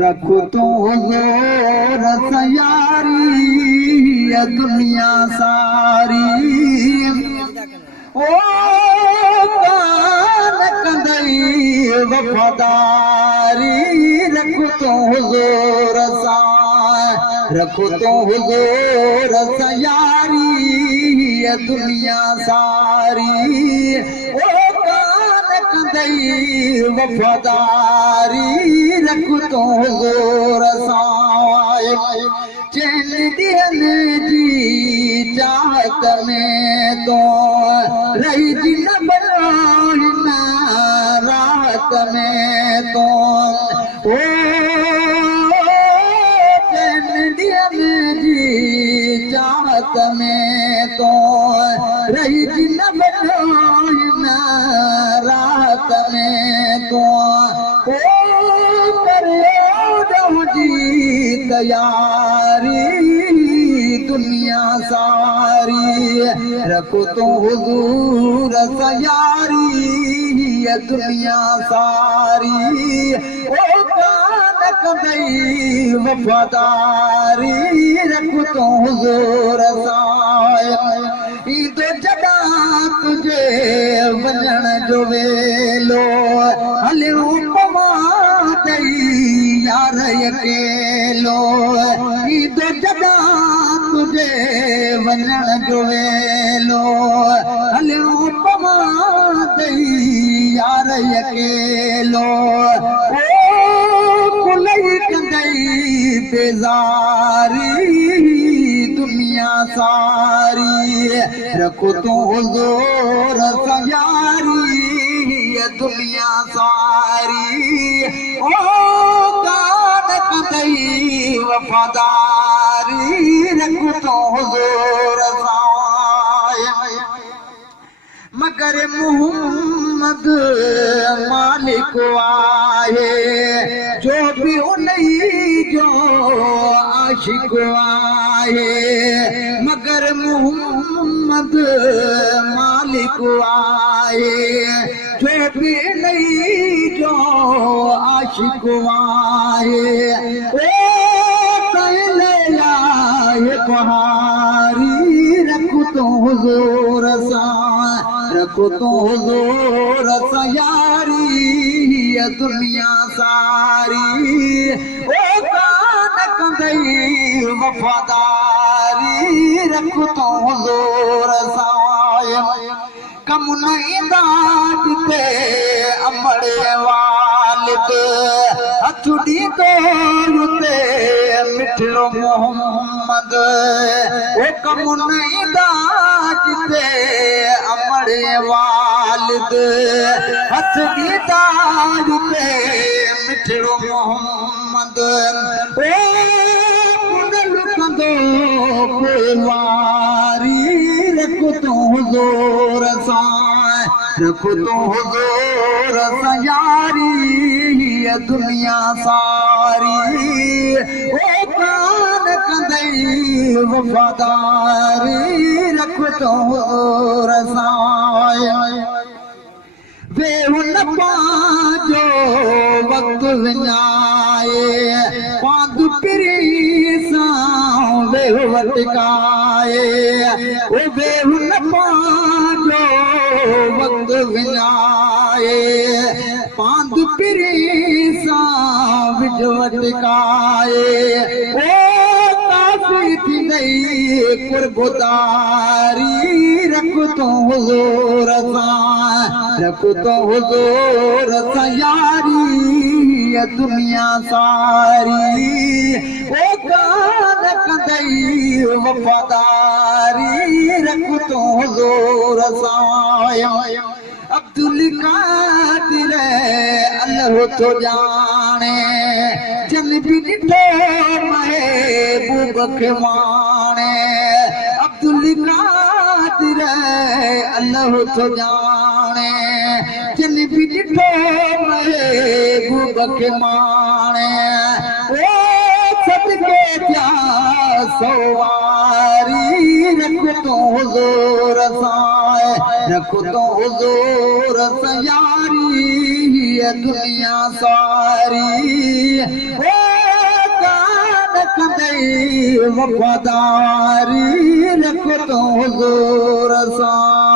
रखो तो हुजूर सयारी दुनिया सारी ओ कान कंदई वफादारी रखो तो हुजूर सा रखो तो हुजूर सयारी दुनिया सारी ओ कान कंदई वफादारी रखो तो हुजूर सा चैन दियन जी चाहत में तो रही जी न बनाना रात में तो ओ चैन दियन जी चाहत में तो रही जी न बनाना रात में तो ओ तैयारी दुनिया सारी रखो तो हुजूर सयारी दुनिया सारी ओ कान कंदई वफादारी रखो तो हुजूर साईं तो जॾा तुझे वञण जो वेलो हलियो पवा दई यार अकेलो तो जॾा तुझे वञण जो वेलो हलियो पवा दई यार अकेलो ओ कुलई कंदई बेज़ारी दुनिया सारी रखो तो हुजूर सयारी दुनिया सारी ओ कान कंदई वफादारी रखो तो हुजूर साईं मगर मोहम्मद मालिक आहे जो भी उन्हीं जो आशिक आहे मगर मोहम्मद मालिक आहे जो भी नहीं जो आशिक आहे ओ कहले आए बहारी रखो तो हुजूर सा रखो तो हुजूर सयारी दुनिया सारी ओ कान कंदई वफादारी रखो तो हुजूर साईं कम नहीं दाटते अमड़े वालिद हथुड़ी तोड़ते मिठड़ो मोहम्मद वो कम नहीं दाटते अमड़े वालिद हथुड़ी तोड़ते मिठड़ो मोहम्मद ओ कंदो वारी रखो तो हुजूर साईं रखो तो हुजूर सयारी दुनिया सारी ओ कान कंदई वफादारी रखो तो हुजूर साईं वे हुन पांजो वक्त विञाए पांद पिरी सां वे वटकाए ओ वे हुन पांजो वक्त विञाए पांद पिरी सां विच वटकाए ओ काफ़ी थींदई कुर्बदारी रखो तो हुजूर सां रखो तो हुजूर सयारी दुनिया सारी ओ कान कंदई वफादारी रखो तो हुजूर साईं अब्दुल कादिर अल्लाह तो जाने जन भी ॾिठो महबूब खे माणे अब्दुल कादिर अल्लाह तो जाने जन भी ॾिठो महबूब खे माणे ओ सदके थिया सवारी रखो तो हुजूर साईं रखो तो हुजूर सयारी दुनिया सारी वफ़ादारी रखो तो हुज़ूर सां